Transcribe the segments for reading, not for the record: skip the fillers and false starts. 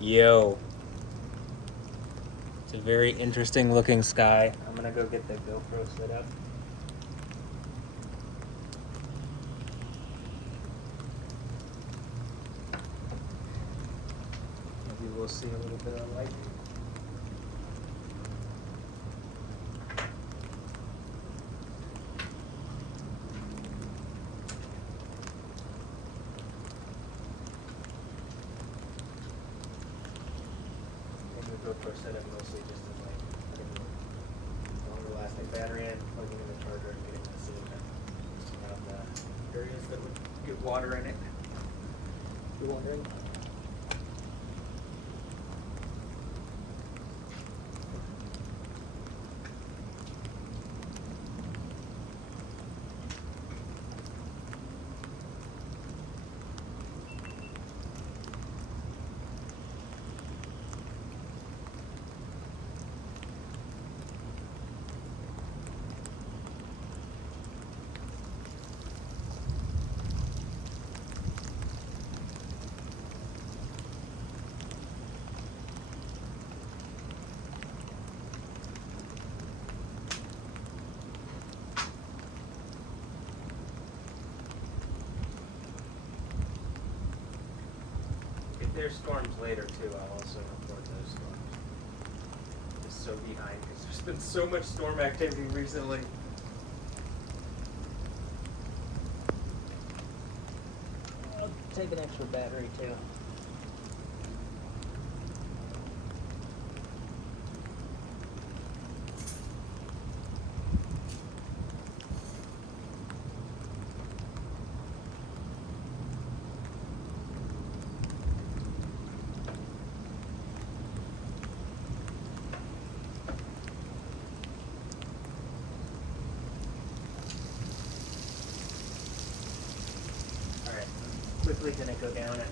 Yo, it's a very interesting looking sky. I'm gonna go get the GoPro set up. Maybe we'll see a little bit of light. GoPro setup mostly just as like putting a longer lasting battery in, plugging in the charger, and getting this in around the areas that would get water in it. You wondering? If there's storms later too, I'll also report those storms. I'm just so behind because there's been so much storm activity recently. I'll take an extra battery too. Quickly gonna go down it.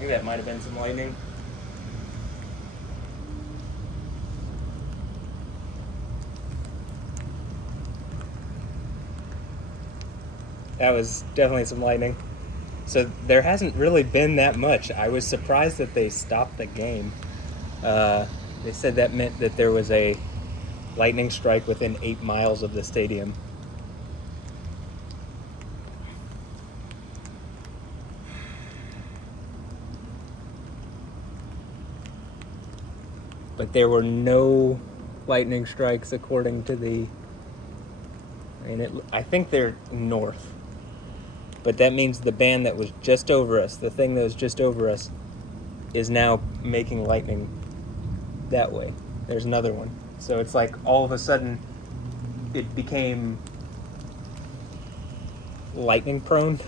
think that might have been some lightning. That was definitely some lightning. So there hasn't really been that much. I was surprised that they stopped the game. They said that meant that there was a lightning strike within 8 miles of the stadium. But there were no lightning strikes according to the... I think they're north. But that means the band that was just over us, the thing that was just over us, is now making lightning that way. There's another one. So it's like all of a sudden it became lightning prone.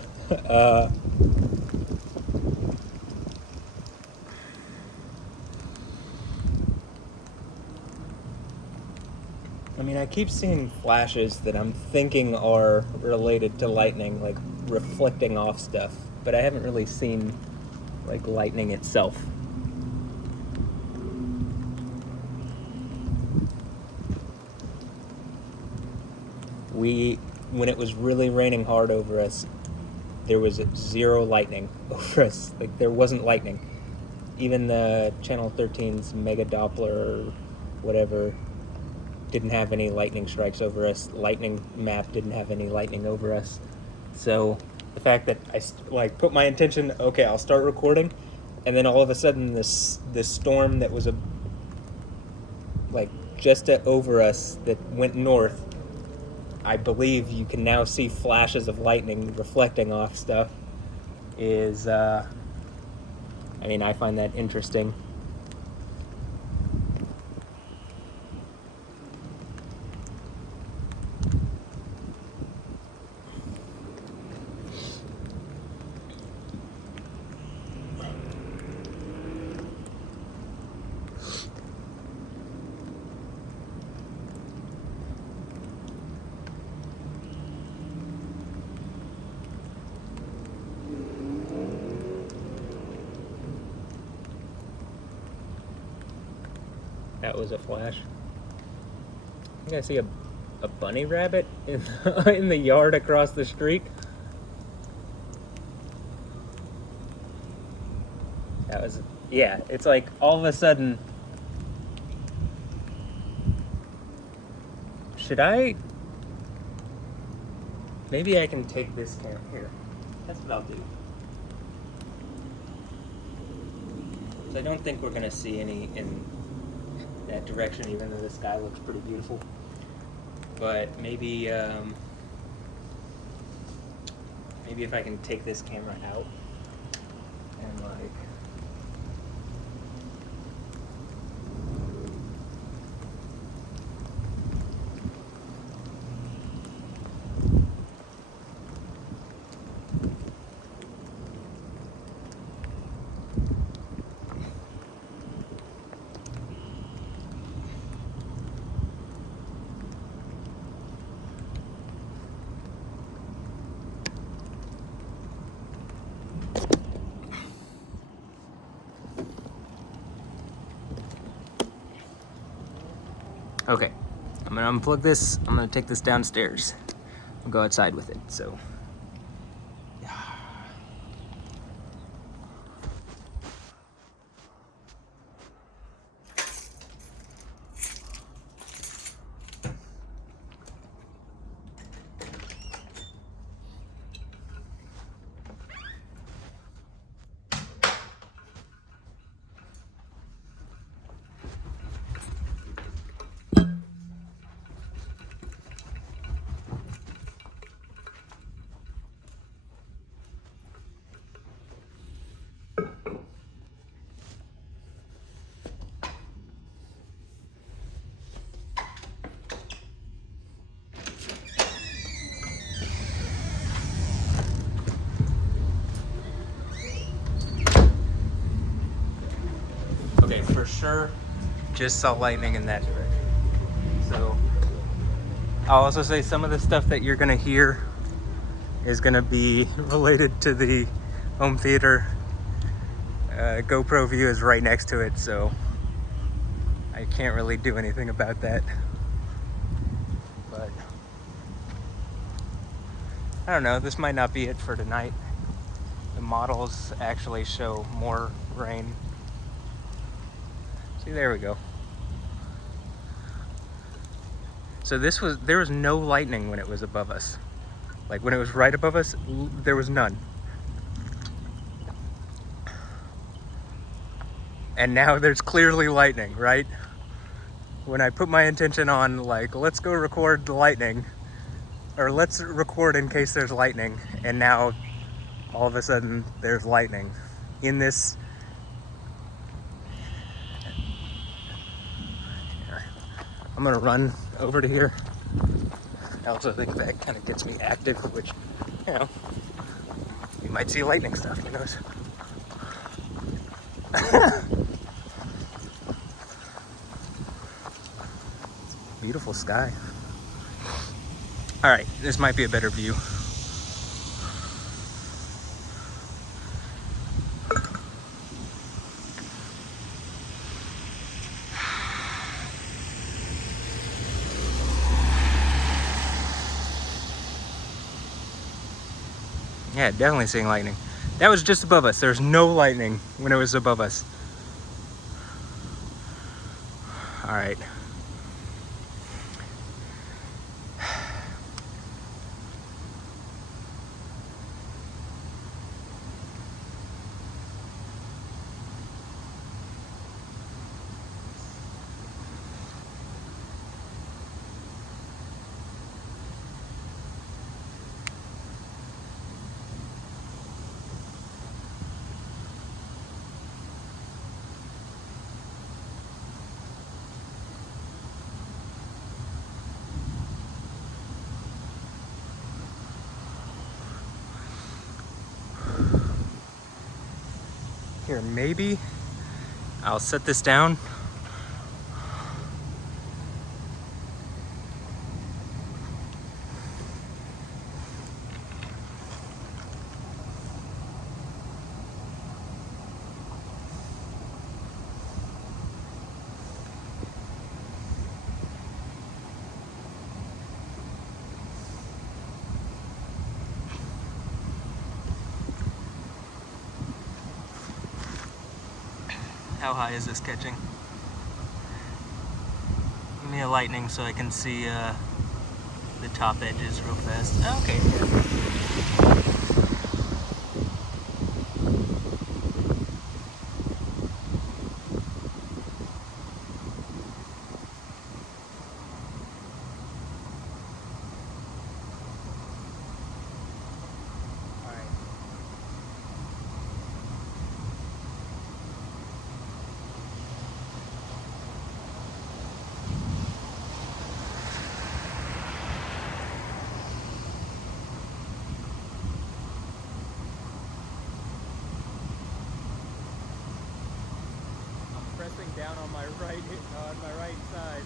I keep seeing flashes that I'm thinking are related to lightning, like reflecting off stuff, but I haven't really seen like lightning itself. When it was really raining hard over us, there was 0 lightning over us. Like, there wasn't lightning. Even the Channel 13's Mega Doppler or whatever didn't have any lightning strikes over us. Lightning map didn't have any lightning over us. So the fact that I put my intention, okay, I'll start recording, and then all of a sudden this storm that was just over us that went north, I believe you can now see flashes of lightning reflecting off stuff, is I find that interesting. That was a flash. I think I see a bunny rabbit in the yard across the street. It's like all of a sudden, maybe I can take this camera here. That's what I'll do. So I don't think we're gonna see any in that direction, even though the sky looks pretty beautiful. But maybe if I can take this camera out and okay, I'm gonna unplug this. I'm gonna take this downstairs. I'll go outside with it. So. Okay, for sure, just saw lightning in that direction. So, I'll also say some of the stuff that you're gonna hear is gonna be related to the home theater. GoPro view is right next to it, so I can't really do anything about that. But I don't know, this might not be it for tonight. The models actually show more rain. See, there we go. So there was no lightning when it was above us. Like when it was right above us, there was none. And now there's clearly lightning, right? When I put my intention on, like, let's go record the lightning, or let's record in case there's lightning, and now all of a sudden there's lightning in this. I'm gonna run over to here. I also think that kind of gets me active, which, you know, you might see lightning stuff, who knows? Beautiful sky. All right, this might be a better view. Yeah, definitely seeing lightning. That was just above us. There's no lightning when it was above us. All right. Here, maybe I'll set this down. How high is this catching? Give me a lightning so I can see the top edges real fast. Okay. Pressing down on my right side.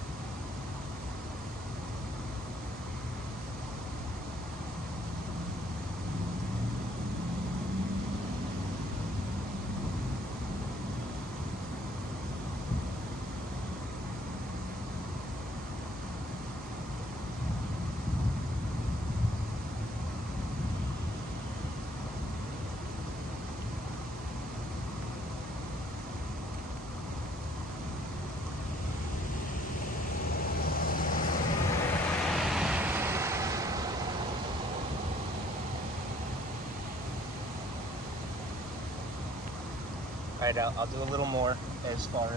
All right, I'll do a little more as far as.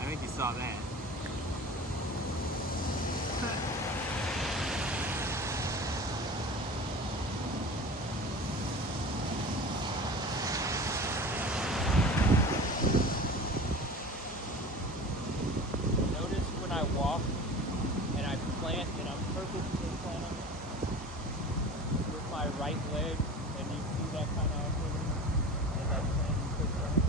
I think you saw that. Notice when I walk and I plant and I'm purposely planting with my right leg, and you see that kind of activity as I plant and push right.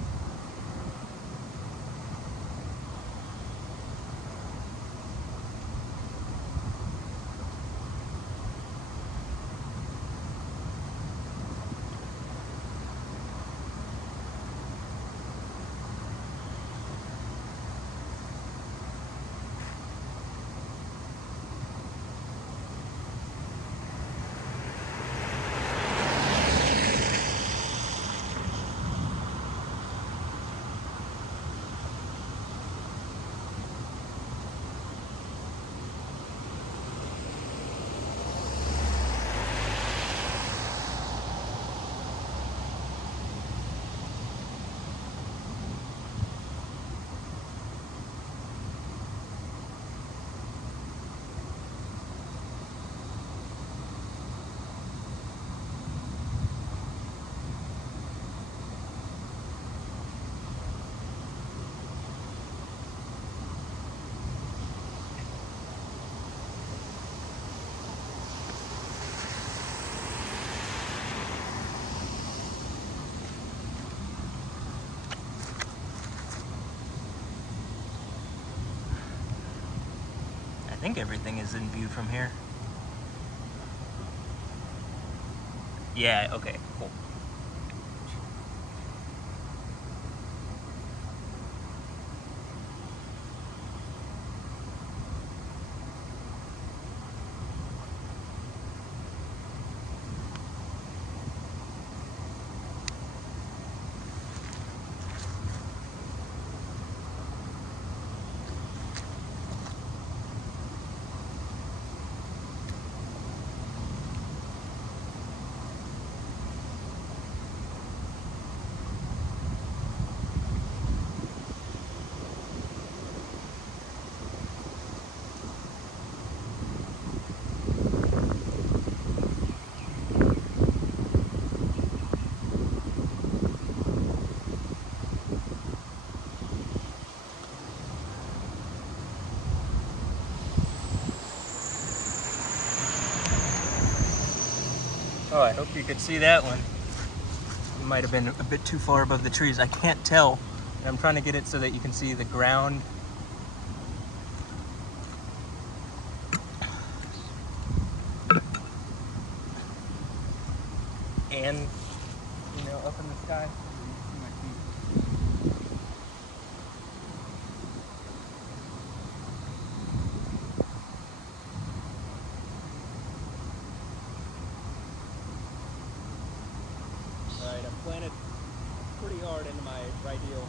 think everything is in view from here. Yeah, okay, cool. Oh, I hope you could see that one. It might have been a bit too far above the trees. I can't tell. And I'm trying to get it so that you can see the ground. And, you know, up in the sky. Alright, I've planted pretty hard into my right heel.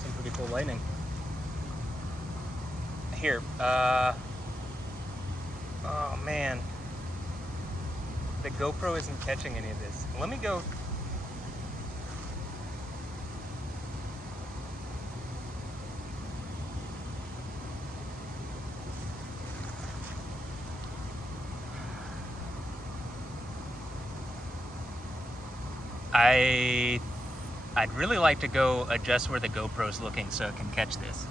Some pretty cool lightning. Here, oh man. The GoPro isn't catching any of this. Let me go. I'd really like to go adjust where the GoPro's looking so it can catch this.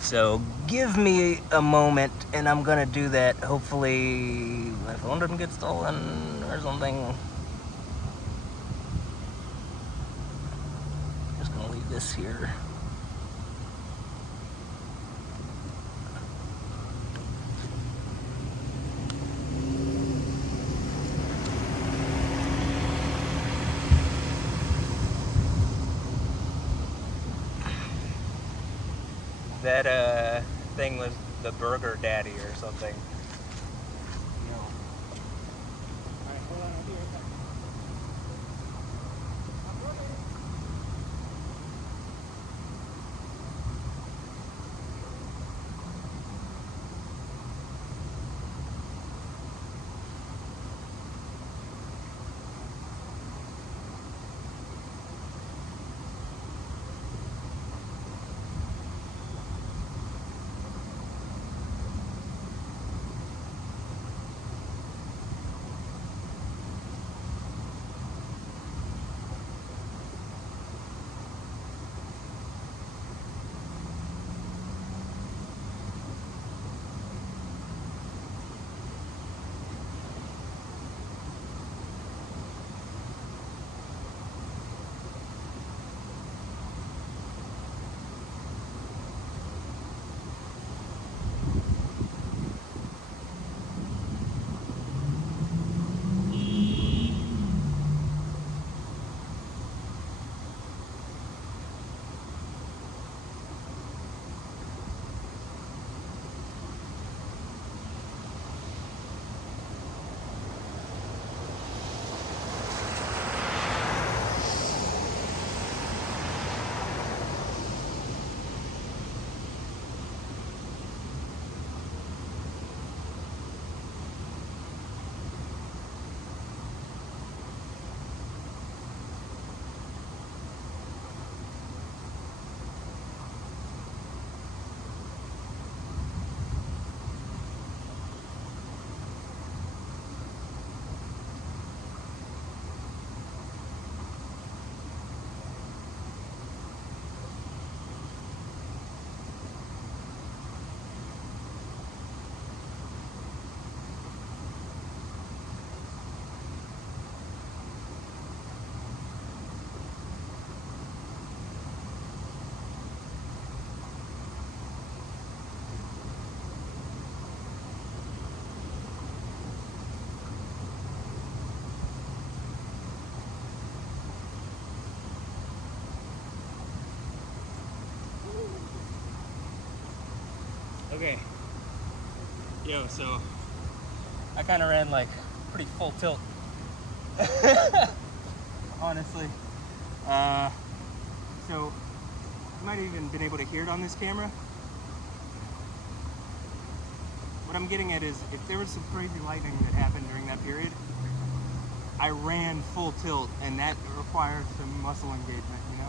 So give me a moment and I'm gonna do that. Hopefully my phone doesn't get stolen or something. Just gonna leave this here. That thing was the Burger Daddy or something. No. Alright, hold on, I'll be right back. Okay. Yo, so I kind of ran like pretty full tilt. Honestly. So you might have even been able to hear it on this camera. What I'm getting at is if there was some crazy lightning that happened during that period, I ran full tilt, and that requires some muscle engagement, you know?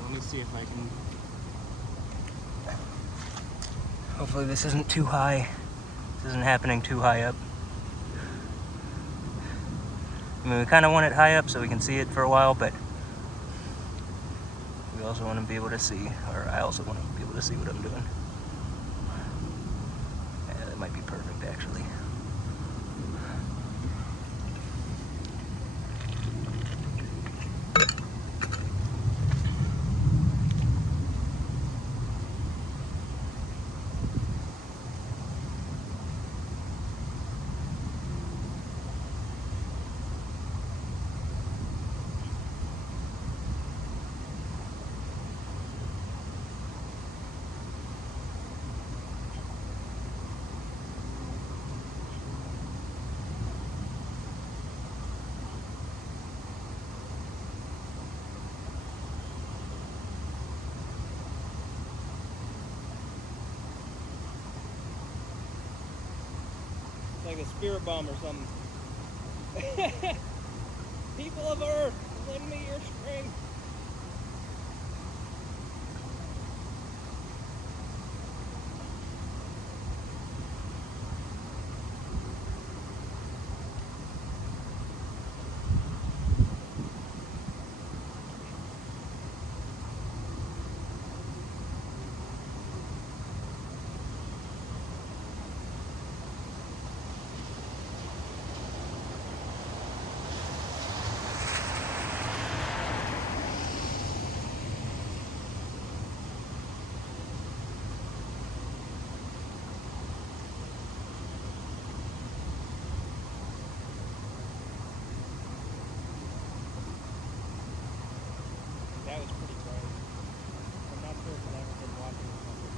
Let me see if I can... Hopefully this isn't too high. This isn't happening too high up. I mean, we kind of want it high up so we can see it for a while, but we also want to be able to see, or I also want to be able to see what I'm doing. Yeah, that might be perfect, actually. Like a spirit bomb or something. People of Earth, lend me your strength. That was pretty crazy. I'm not sure if I've ever been watching something.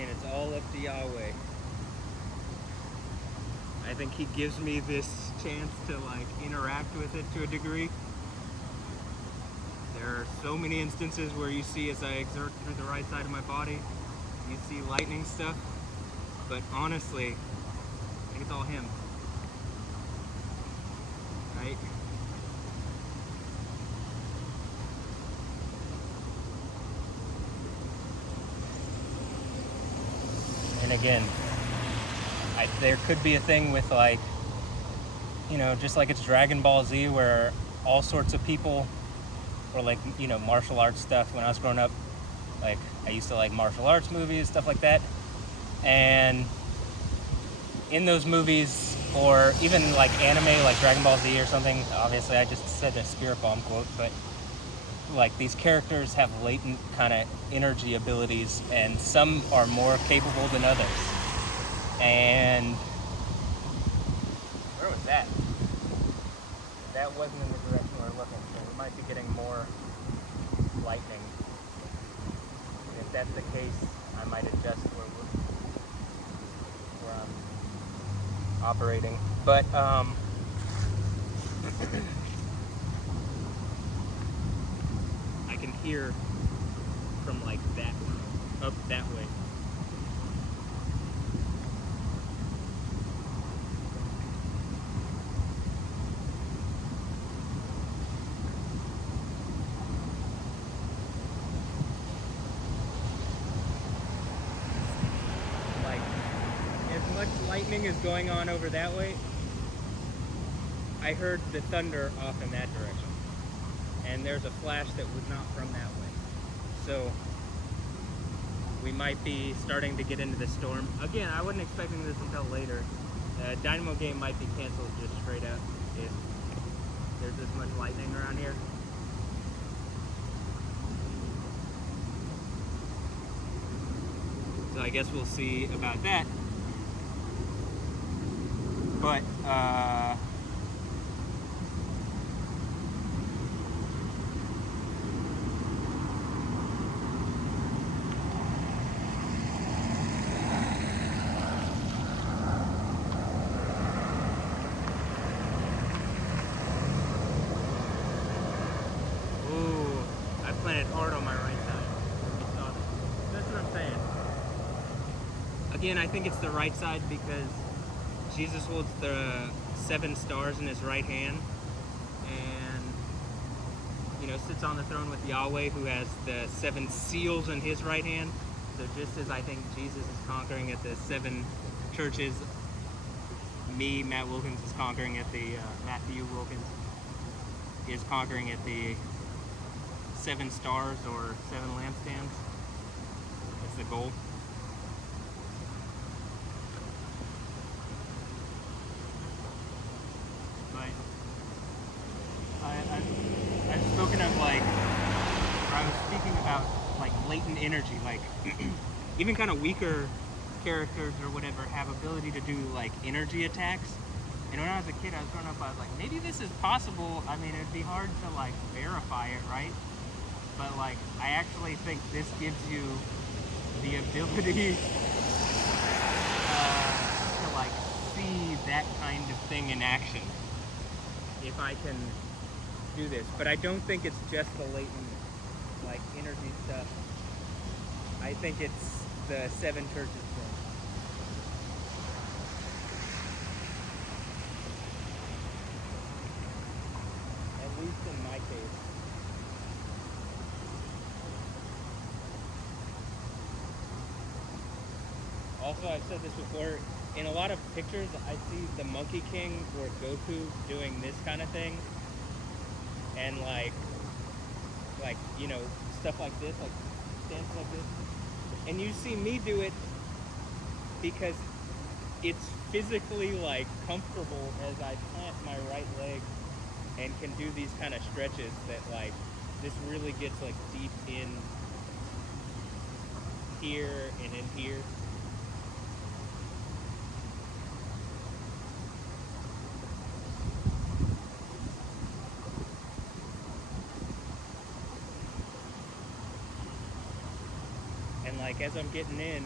And it's all up to Yahweh. I think he gives me this chance to like interact with it to a degree. There are so many instances where you see as I exert through the right side of my body, you see lightning stuff, but honestly, I think it's all him, right? And again, there could be a thing with like, just like it's Dragon Ball Z where all sorts of people, or like, martial arts stuff. When I was growing up, like I used to like martial arts movies, stuff like that. And in those movies, or even like anime, like Dragon Ball Z or something, obviously I just said a Spirit Bomb quote, but like these characters have latent kind of energy abilities, and some are more capable than others. And where was that? That wasn't in the direction we were looking, so we might be getting more lightning. And if that's the case, I might adjust where I'm operating. But I can hear from like that up that way. Like, as much lightning is going on over that way, I heard the thunder off in that direction. And there's a flash that was not from that way. So we might be starting to get into the storm. Again, I wasn't expecting this until later. Dynamo game might be canceled just straight up if there's this much lightning around here. So I guess we'll see about that. But hard on my right side. You saw that. That's what I'm saying. Again, I think it's the right side because Jesus holds the 7 stars in his right hand, and sits on the throne with Yahweh, who has the 7 seals in his right hand. So just as I think Jesus is conquering at the 7 churches, Matt Wilkins, is conquering at the Matthew Wilkins is conquering at the 7 stars or 7 lampstands. That's the goal. But I've spoken of like, or I was speaking about like latent energy, like even kind of weaker characters or whatever have ability to do like energy attacks. And when I was a kid, I was growing up, I was like, maybe this is possible. I mean, it'd be hard to like verify it, right? But like, I actually think this gives you the ability to like see that kind of thing in action. If I can do this, but I don't think it's just the latent like energy stuff. I think it's the 7 churches thing. At least in my case. Also, I've said this before, in a lot of pictures, I see the Monkey King or Goku doing this kind of thing. And like, stuff like this, like stance like this. And you see me do it because it's physically like comfortable as I plant my right leg and can do these kind of stretches that like, this really gets like deep in here and in here. Like as I'm getting in,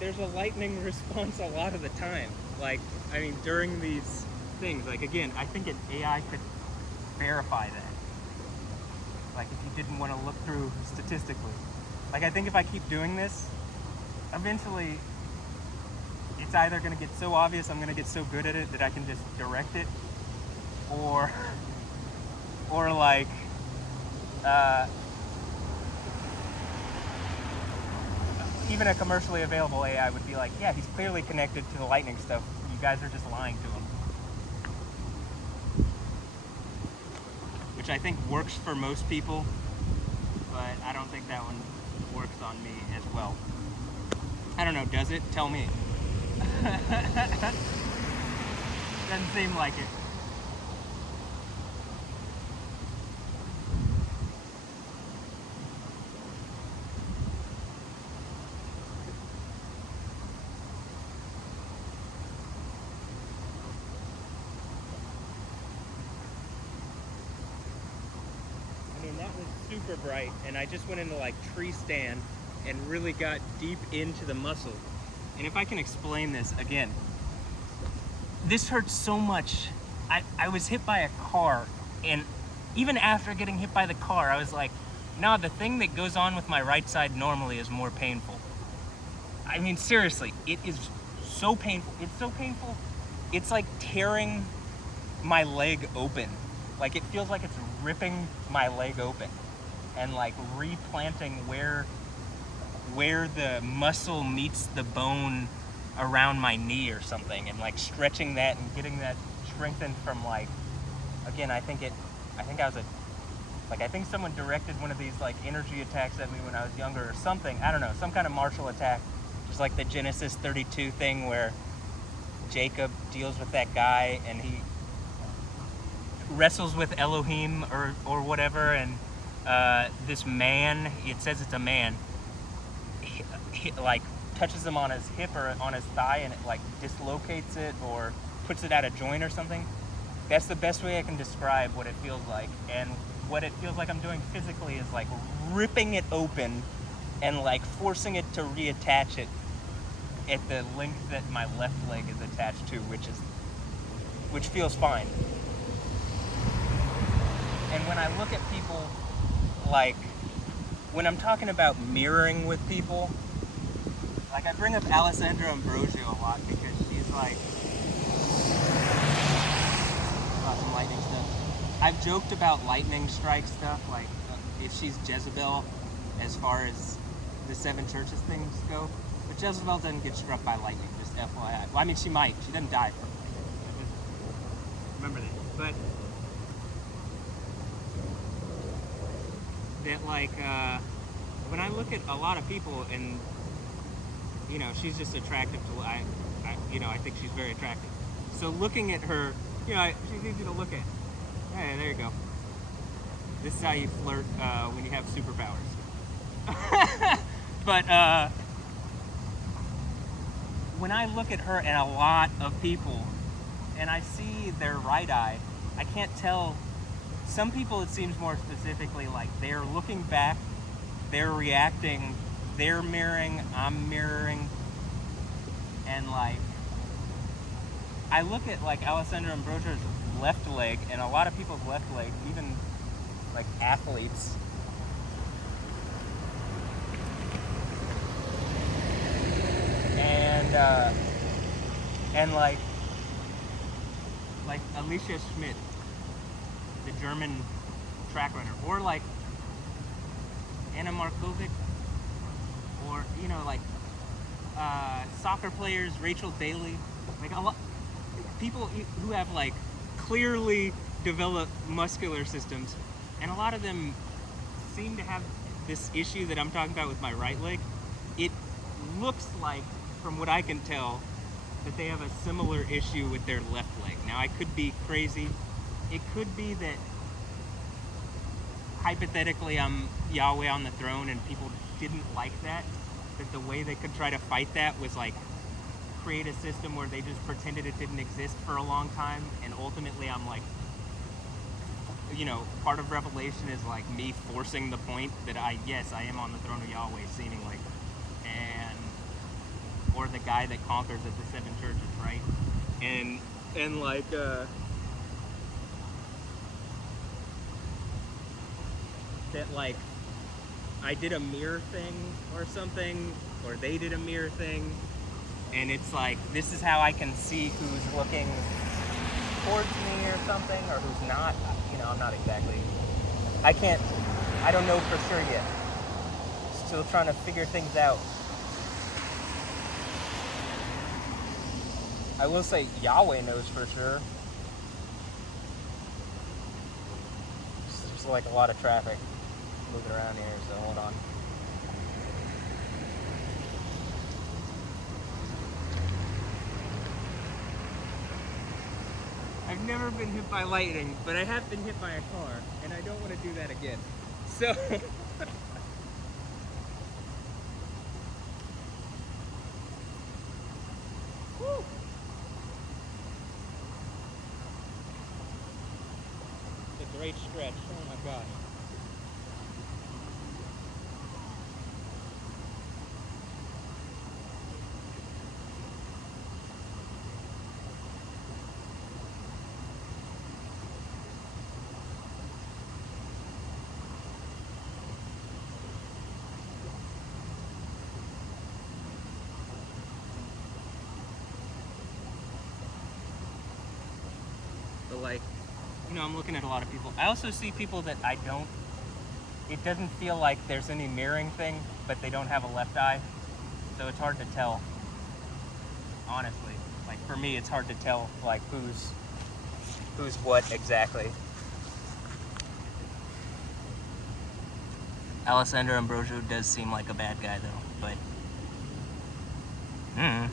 there's a lightning response a lot of the time. Like, I mean, during these things, like again, I think an AI could verify that. Like if you didn't want to look through statistically. Like I think if I keep doing this, eventually it's either going to get so obvious, I'm going to get so good at it that I can just direct it, or like, even a commercially available AI would be like, yeah, he's clearly connected to the lightning stuff. You guys are just lying to him. Which I think works for most people, but I don't think that one works on me as well. I don't know, does it? Tell me. Doesn't seem like it. I mean, that was super bright, and I just went into like tree stand and really got deep into the muscle. And if I can explain this again, this hurts so much. I was hit by a car, and even after getting hit by the car, I was like, no, the thing that goes on with my right side normally is more painful. I mean, seriously, it is so painful. It's so painful. It's like tearing my leg open. Like, it feels like it's ripping my leg open and like replanting where the muscle meets the bone around my knee or something, and like stretching that and getting that strengthened from, like, again, I think someone directed one of these like energy attacks at me when I was younger or something. I don't know, some kind of martial attack, just like the Genesis 32 thing where Jacob deals with that guy and he wrestles with Elohim or whatever, and this man, it says it's a man, like touches him on his hip or on his thigh, and it like dislocates it or puts it out of joint or something. That's the best way I can describe what it feels like. And what it feels like I'm doing physically is like ripping it open and like forcing it to reattach it at the length that my left leg is attached to, which feels fine. And when I look at people, like, when I'm talking about mirroring with people, like, I bring up Alessandra Ambrosio a lot because she's like, about some lightning stuff. I've joked about lightning strike stuff, like, if she's Jezebel as far as the seven churches things go. But Jezebel doesn't get struck by lightning, just FYI. Well, I mean, she might. She doesn't die from lightning. Remember that. But that, like, when I look at a lot of people and, you know, she's just attractive to, I think she's very attractive. So looking at her, you know, she's easy to look at. Hey, there you go. This is how you flirt when you have superpowers. But when I look at her and a lot of people, and I see their right eye, I can't tell. Some people, it seems more specifically like they're looking back, they're reacting, they're mirroring, I'm mirroring, and like, I look at like Alessandra Ambrosio's left leg and a lot of people's left leg, even like athletes, and like Alicia Schmidt, the German track runner, or like Anna Markovic, or, you know, like soccer players, Rachel Daly, like a lot people who have like clearly developed muscular systems, and a lot of them seem to have this issue that I'm talking about with my right leg. It looks like, from what I can tell, that they have a similar issue with their left leg. Now, I could be crazy. It could be that hypothetically I'm Yahweh on the throne and people didn't like that the way they could try to fight that was like create a system where they just pretended it didn't exist for a long time, and ultimately I'm like, you know, part of Revelation is like me forcing the point that I am on the throne of Yahweh, seemingly, or the guy that conquers at the seven churches, right? And like that, like, I did a mirror thing or something, or they did a mirror thing, and it's like, this is how I can see who's looking towards me or something, or who's not. You know, I'm not exactly, I don't know for sure yet. Still trying to figure things out. I will say Yahweh knows for sure. There's like a lot of traffic moving around here, so hold on. I've never been hit by lightning, but I have been hit by a car, and I don't want to do that again. So... Woo! It's a great stretch. Oh my gosh. But like, you know, I'm looking at a lot of people. I also see people that it doesn't feel like there's any mirroring thing, but they don't have a left eye. So it's hard to tell, honestly. Like for me, it's hard to tell like who's what exactly. Alessandra Ambrosio does seem like a bad guy though, but I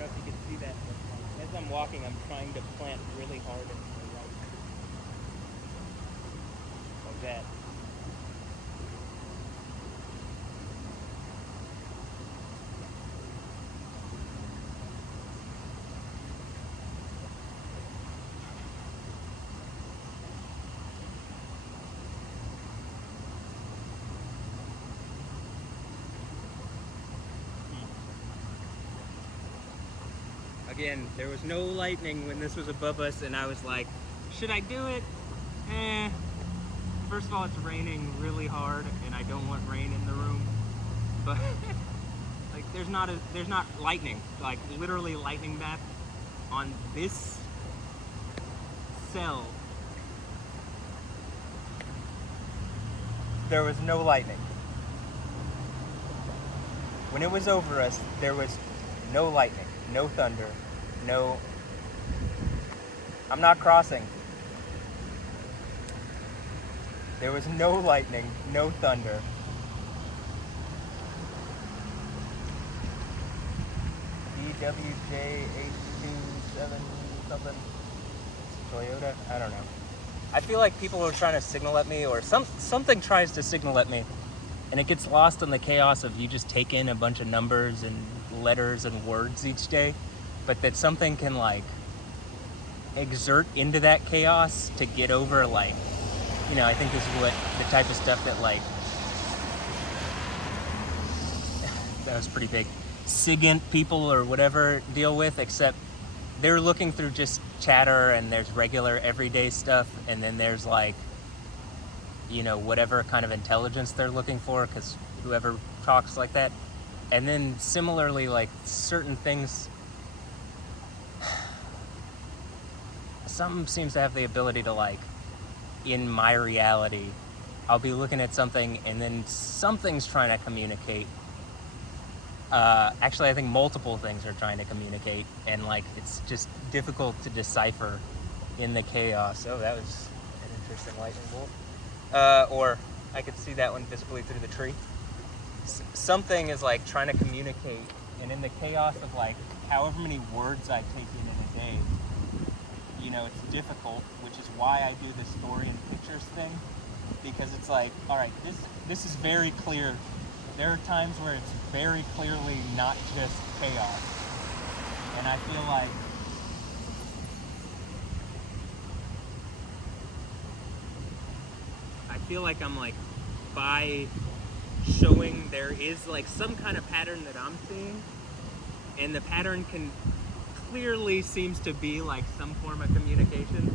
don't know if you can see that, but as I'm walking, I'm trying to plant really hard into the right. Like that. Again, there was no lightning when this was above us, and I was like, should I do it? First of all, it's raining really hard, and I don't want rain in the room. But like, there's not lightning, like literally lightning map on this cell. There was no lightning. When it was over us, there was no lightning, no thunder. No, I'm not crossing. There was no lightning, no thunder. BWJ827 something. Toyota? I don't know. I feel like people are trying to signal at me, or something tries to signal at me, and it gets lost in the chaos of you just take in a bunch of numbers and letters and words each day. But that something can like exert into that chaos to get over, like, you know, I think this is what the type of stuff that like, that was pretty big, SIGINT people or whatever deal with, except they're looking through just chatter, and there's regular everyday stuff, and then there's like, you know, whatever kind of intelligence they're looking for, because whoever talks like that. And then similarly, like certain things, something seems to have the ability to, like, in my reality, I'll be looking at something and then something's trying to communicate. Actually, I think multiple things are trying to communicate, and like it's just difficult to decipher in the chaos. Oh, that was an interesting lightning bolt. Or I could see that one visibly through the tree. Something is like trying to communicate, and in the chaos of like however many words I take in a day, you know, it's difficult, which is why I do the story and pictures thing, because it's like, all right, this is very clear. There are times where it's very clearly not just chaos, and I feel like I'm like by showing there is like some kind of pattern that I'm seeing, and the pattern can clearly seems to be like some form of communication,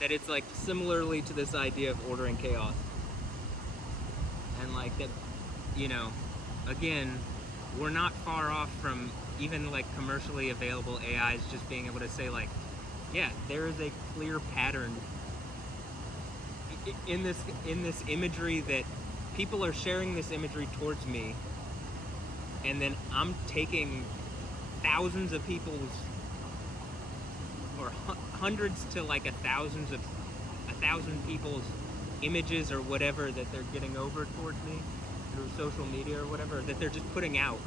that it's like similarly to this idea of order and chaos. And like that, you know, again, we're not far off from even like commercially available AIs just being able to say like, yeah, there is a clear pattern in this imagery, that people are sharing this imagery towards me, and then I'm taking thousands of people's, or hundreds to like a thousand people's images or whatever that they're getting over towards me through social media or whatever, that they're just putting out,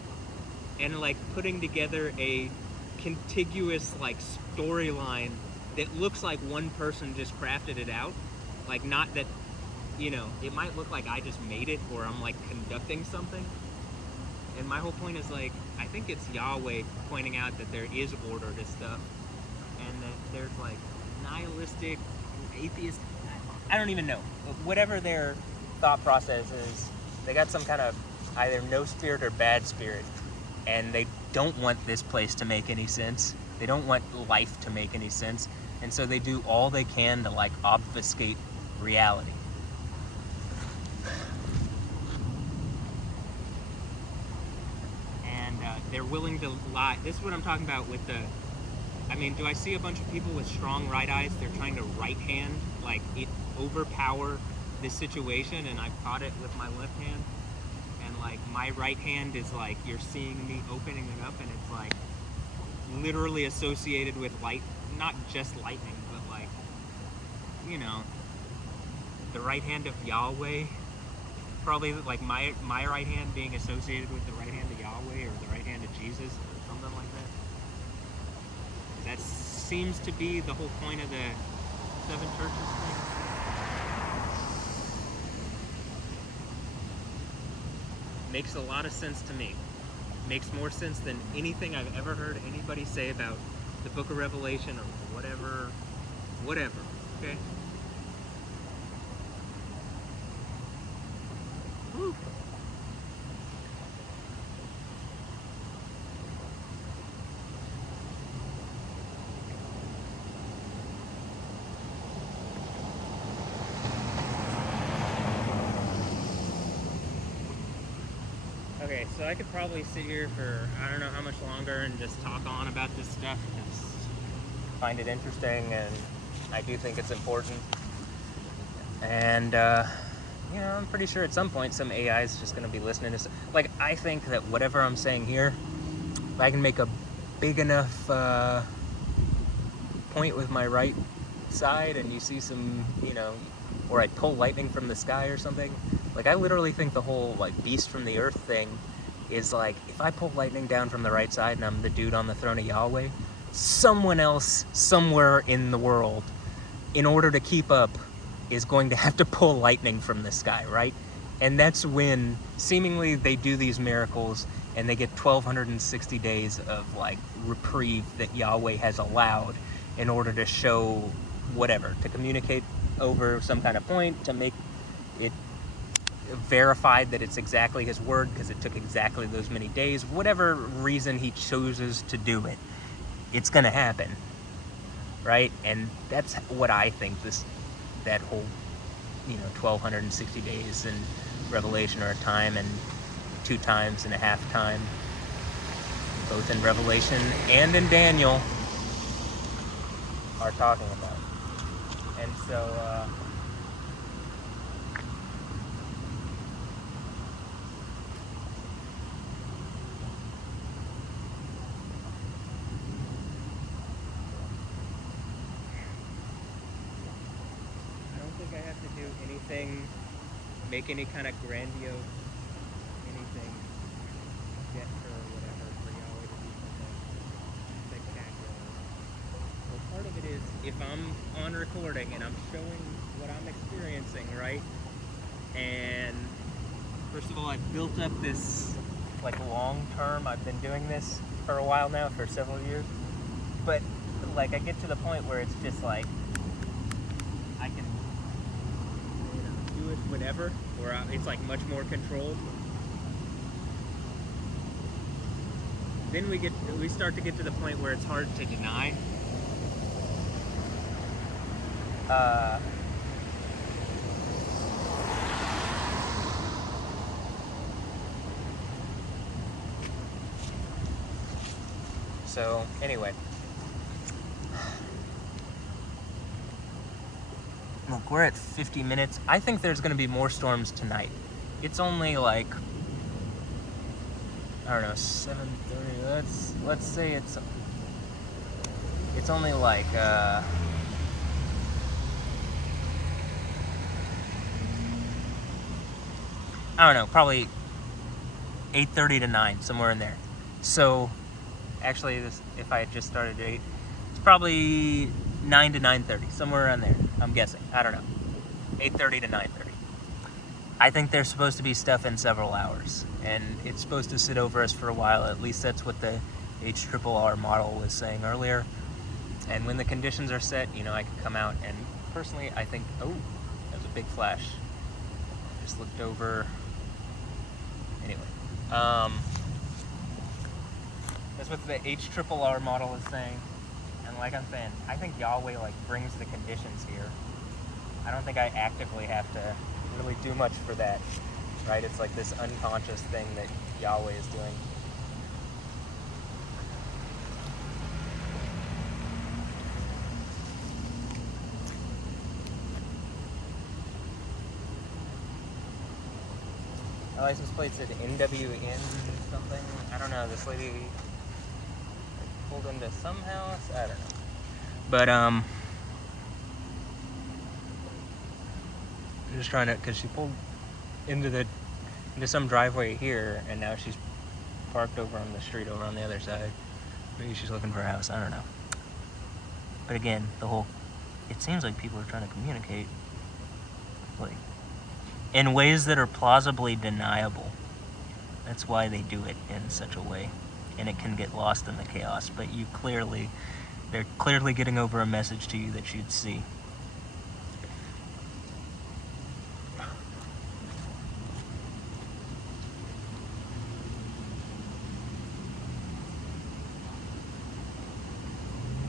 and like putting together a contiguous like storyline that looks like one person just crafted it out. Like, not that, you know, it might look like I just made it, or I'm like conducting something. And my whole point is like, I think it's Yahweh pointing out that there is order to stuff, and that there's like nihilistic, atheist, I don't even know, whatever their thought process is, they got some kind of either no spirit or bad spirit, and they don't want this place to make any sense. They don't want life to make any sense, and so they do all they can to like obfuscate reality. And they're willing to lie. This is what I'm talking about with the, I mean, do I see a bunch of people with strong right eyes? They're trying to right hand, like, overpower this situation, and I've caught it with my left hand. And like my right hand is like, you're seeing me opening it up, and it's like literally associated with light, not just lightning, but like, you know, the right hand of Yahweh. Probably like my right hand being associated with the right hand of Yahweh, or the right hand of Jesus, or something like that. That seems to be the whole point of the seven churches thing. Makes a lot of sense to me. Makes more sense than anything I've ever heard anybody say about the book of Revelation or whatever, okay? Woo. Okay, so I could probably sit here for I don't know how much longer and just talk on about this stuff. Just find it interesting, and I do think it's important. And you know, I'm pretty sure at some point some AI is just going to be listening to. Like, I think that whatever I'm saying here, if I can make a big enough point with my right side, and you see some, you know, or I pull lightning from the sky or something. Like, I literally think the whole, like, beast from the earth thing is, like, if I pull lightning down from the right side and I'm the dude on the throne of Yahweh, someone else somewhere in the world, in order to keep up, is going to have to pull lightning from the sky, right? And that's when, seemingly, they do these miracles, and they get 1,260 days of, like, reprieve that Yahweh has allowed in order to show whatever, to communicate over some kind of point, to make it verified that it's exactly his word because it took exactly those many days. Whatever reason he chooses to do it, it's gonna happen, right? And that's what I think that whole, you know, 1,260 days in Revelation, or a time and 2 times and a half time, both in Revelation and in Daniel, are talking about. And so I have to do anything, make any kind of grandiose anything, gesture or whatever for Yahweh to do something spectacular. Well, part of it is, if I'm on recording and I'm showing what I'm experiencing, right? And first of all, I've built up this like long term, I've been doing this for a while now, for several years. But like, I get to the point where it's just like, I can do it whenever, where it's like much more controlled. Then we start to get to the point where it's hard to deny. So anyway, look, we're at 50 minutes. I think there's going to be more storms tonight. It's only like, I don't know, 7:30. Let's say it's only like I don't know, probably 8:30 to 9, somewhere in there. So actually, if I had just started at 8, it's probably 9 to 9:30, somewhere around there. I'm guessing. I don't know. 8:30 to 9:30. I think there's supposed to be stuff in several hours, and it's supposed to sit over us for a while. At least that's what the HRRR model was saying earlier. And when the conditions are set, I could come out, and personally, I think, oh, that was a big flash. Just looked over. Anyway, that's what the HRRR model is saying. And like I'm saying, I think Yahweh brings the conditions here. I don't think I actively have to really do much for that, right? It's like this unconscious thing that Yahweh is doing. My license plate said NWN something. I don't know. This lady pulled into some house. I don't know. But I'm just trying to, because she pulled into some driveway here, and now she's parked over on the street over on the other side. Maybe she's looking for a house. I don't know. But again, it seems like people are trying to communicate in ways that are plausibly deniable. That's why they do it in such a way, and it can get lost in the chaos. But they're clearly getting over a message to you that you'd see.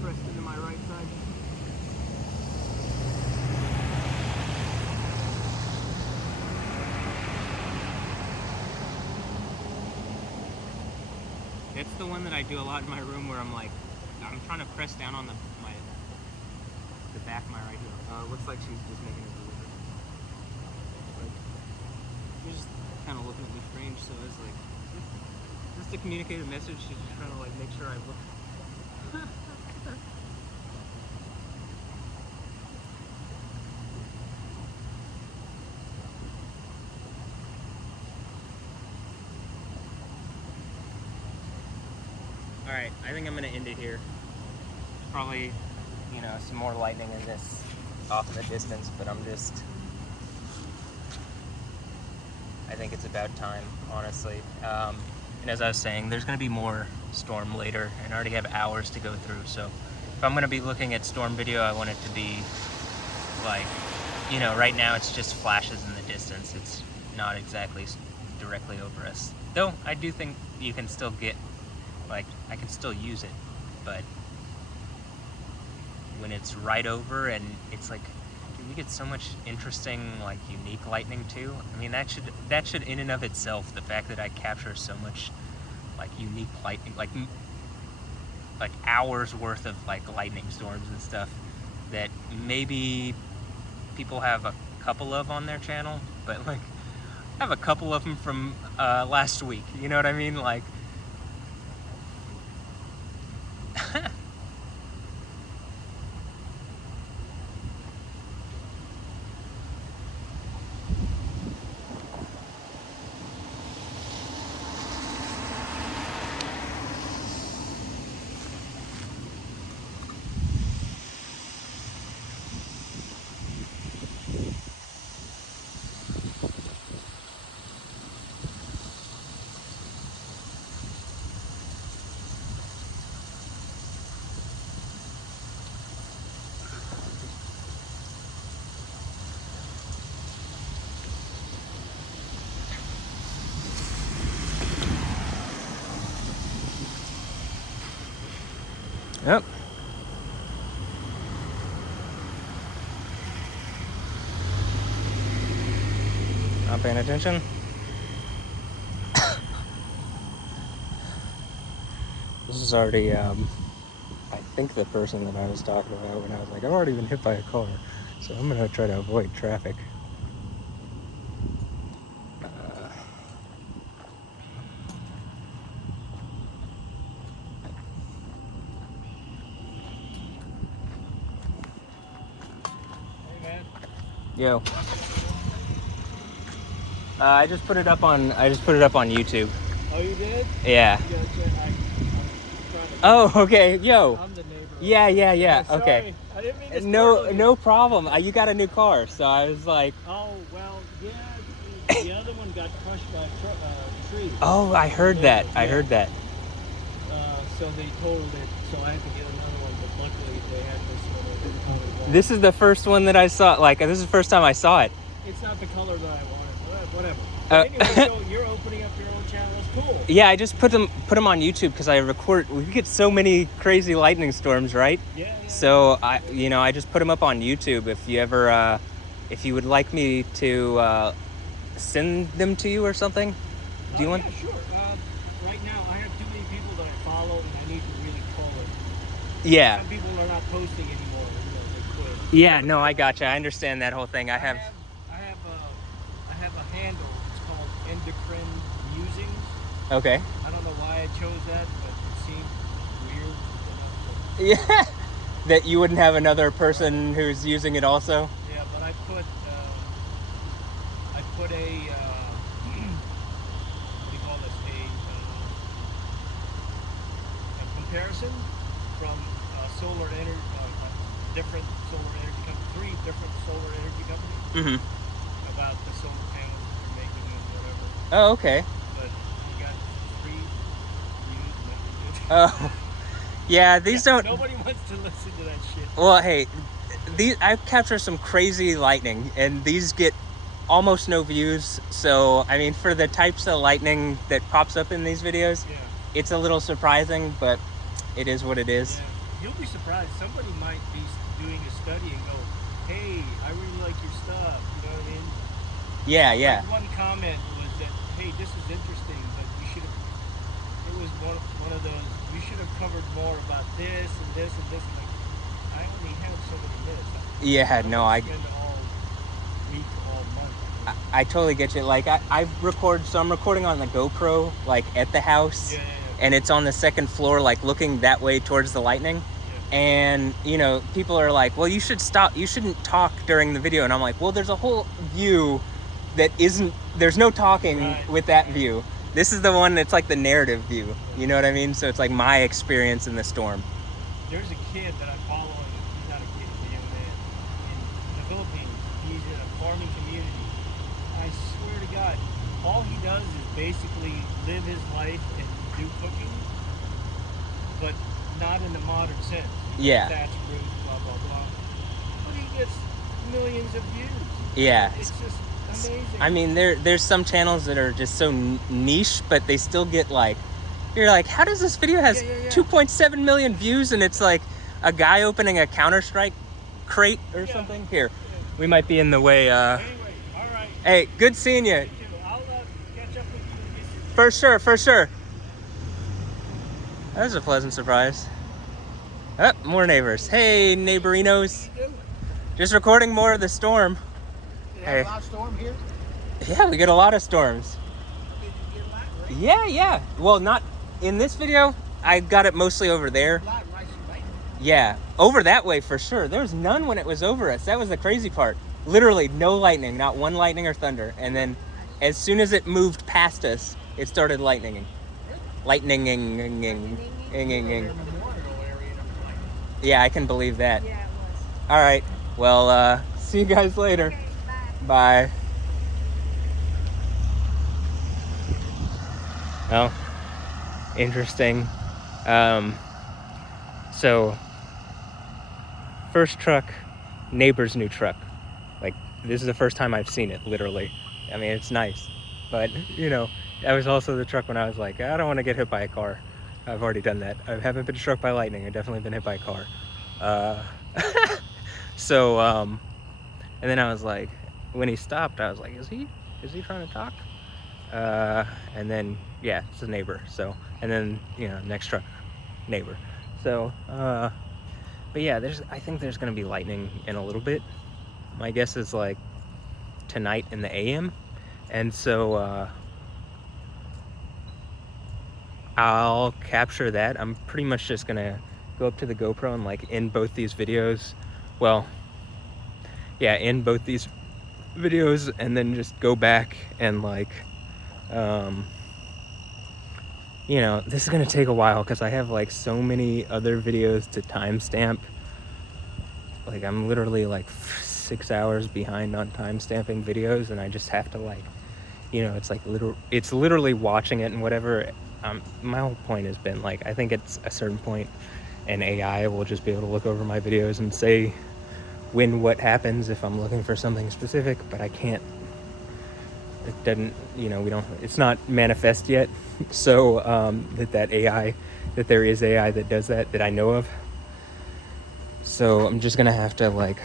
Pressed into my right side. That's the one that I do a lot in my room, where I'm trying to press down on the back of my right heel. Looks like she's just making a delivery. She's just kind of looking at me strange, so it's just to communicate a message. She's just trying to make sure I look. Alright, I think I'm going to end it here. Probably, some more lightning in this off in the distance, but I think it's about time, honestly. And as I was saying, there's going to be more storm later, and I already have hours to go through, so if I'm going to be looking at storm video, I want it to be right now it's just flashes in the distance. It's not exactly directly over us. Though, I do think you can still get I can still use it, but when it's right over, and it's we get so much interesting, unique lightning too. I mean, that should in and of itself, the fact that I capture so much, unique lightning, hours worth of, lightning storms and stuff, that maybe people have a couple of on their channel, but, I have a couple of them from, last week, you know what I mean? Not paying attention. This is already, I think, the person that I was talking about when I was like, I've already been hit by a car, so I'm gonna try to avoid traffic. Hey man. Yo. I just put it up on YouTube. Oh, you did? Yeah. You gotta check. I'm trying to. Oh, okay. Yo. I'm the neighbor. Yeah. Sorry. Okay. I didn't mean to startle you. No problem. You got a new car, so I was like. Oh well, yeah. The other one got crushed by a tree. Oh, I heard that. Yeah. I heard that. So they totaled it. So I had to get another one, but luckily they had this one. This is the first one that I saw. Like, this is the first time I saw it. It's not the color that I wanted. Whatever. Anyway, so you're opening up your own channel. It's cool. Yeah, I just put them on YouTube because I record. We get so many crazy lightning storms, right? Yeah. So I just put them up on YouTube. If you ever, if you would like me to send them to you or something, do you want? Yeah, sure. Right now, I have too many people that I follow, and I need to really call it. Yeah. Some people are not posting anymore. They quit. Yeah. No, I gotcha. I understand that whole thing. I have a handle. It's called Endocrine Musings. Okay. I don't know why I chose that, but it seemed weird enough. Yeah. That you wouldn't have another person who's using it also. Yeah, but I put a what do you call this? A comparison from solar energy, different solar energy companies, 3 different solar energy companies. Mm-hmm. About the solar panels that they're making and whatever. Oh, okay. But you got 3 views. Oh, yeah. These don't. Nobody wants to listen to that shit. Well, hey, I capture some crazy lightning, and these get almost no views. So, I mean, for the types of lightning that pops up in these videos, it's a little surprising, but it is what it is. Yeah. You'll be surprised. Somebody might be doing a study and go, "Hey, I really like your stuff." You know what I mean? Yeah. Like one comment was that, "Hey, this is interesting, but you should have." It was one of those. You should have covered more about this and this and this. Like, I only have so many minutes. Yeah. No, I spend all week, all month. I totally get you. Like, I'm recording on the GoPro, like, at the house. Yeah. And it's on the second floor, like, looking that way towards the lightning. Yeah. And, people are like, well, you should stop. You shouldn't talk during the video. And I'm like, well, there's a whole view that isn't, there's no talking with that view. This is the one that's like the narrative view. You know what I mean? So it's like my experience in the storm. There's a kid that I'm following. He's not a kid, he's a young man. In the Philippines, he's in a farming community. I swear to God, all he does is basically live his life and do cooking, but not in the modern sense. Yeah. Thatch roof, blah, blah, blah. But he gets millions of views. Yeah. It's just amazing. I mean, there's some channels that are just so niche, but they still get like, you're like, how does this video has 2.7 million views and it's like a guy opening a Counter-Strike crate or something? Here, we might be in the way. Anyway, all right. Hey, good seeing you. I'll catch up with you. For sure. That was a pleasant surprise. Oh, more neighbors. Hey, neighborinos. Just recording more of the storm. Hey. A lot of storm here? Yeah, we get a lot of storms. Did you get a lot, right? Yeah. Well, not in this video. I got it mostly over there. Yeah, over that way for sure. There was none when it was over us. That was the crazy part. Literally no lightning, not one lightning or thunder. And then as soon as it moved past us, it started lightninging. Lightninging. Yeah, I can believe that. Yeah, it was. All right. Well, see you guys later. Okay, Bye. bye. Well, interesting. So, first truck, neighbor's new truck. Like, this is the first time I've seen it, literally. I mean, it's nice. But, that was also the truck when I was like, I don't want to get hit by a car. I've already done that. I haven't been struck by lightning. I've definitely been hit by a car. So, and then I was like, when he stopped, I was like, is he is he trying to talk? And then, yeah, it's a neighbor. So, and then, you know, next truck, neighbor. So, but yeah, I think there's going to be lightning in a little bit. My guess is like tonight in the AM. And so, I'll capture that. I'm pretty much just going to go up to the GoPro and like in both these videos, well, yeah, in both these videos, and then just go back and like, you know, this is gonna take a while because I have like so many other videos to timestamp. Like I'm literally like 6 hours behind on timestamping videos, and I just have to like, you know, it's like it's literally watching it and whatever. My whole point has been like, I think it's a certain point and AI will just be able to look over my videos and say when what happens if I'm looking for something specific, but I can't. It doesn't, you know, it's not manifest yet. So that AI, that there is AI that does that I know of. So I'm just gonna have to like,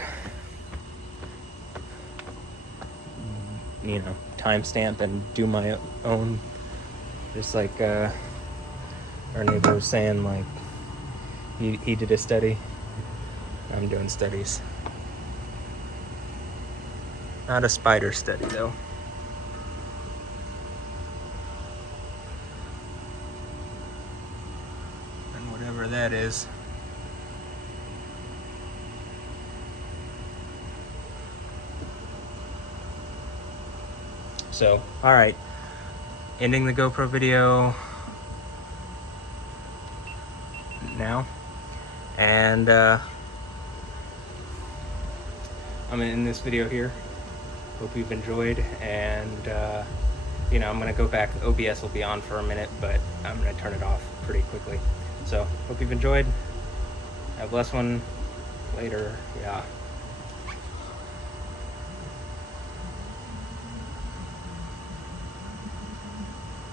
you know, timestamp and do my own, just like our neighbor was saying, like he did a study. I'm doing studies. Not a spider study though. And whatever that is. So, all right, ending the GoPro video now, and I'm gonna end this video here. Hope you've enjoyed, and you know, I'm gonna go back. OBS will be on for a minute, but I'm gonna turn it off pretty quickly. So, hope you've enjoyed. Have a blessed one. Later. Yeah.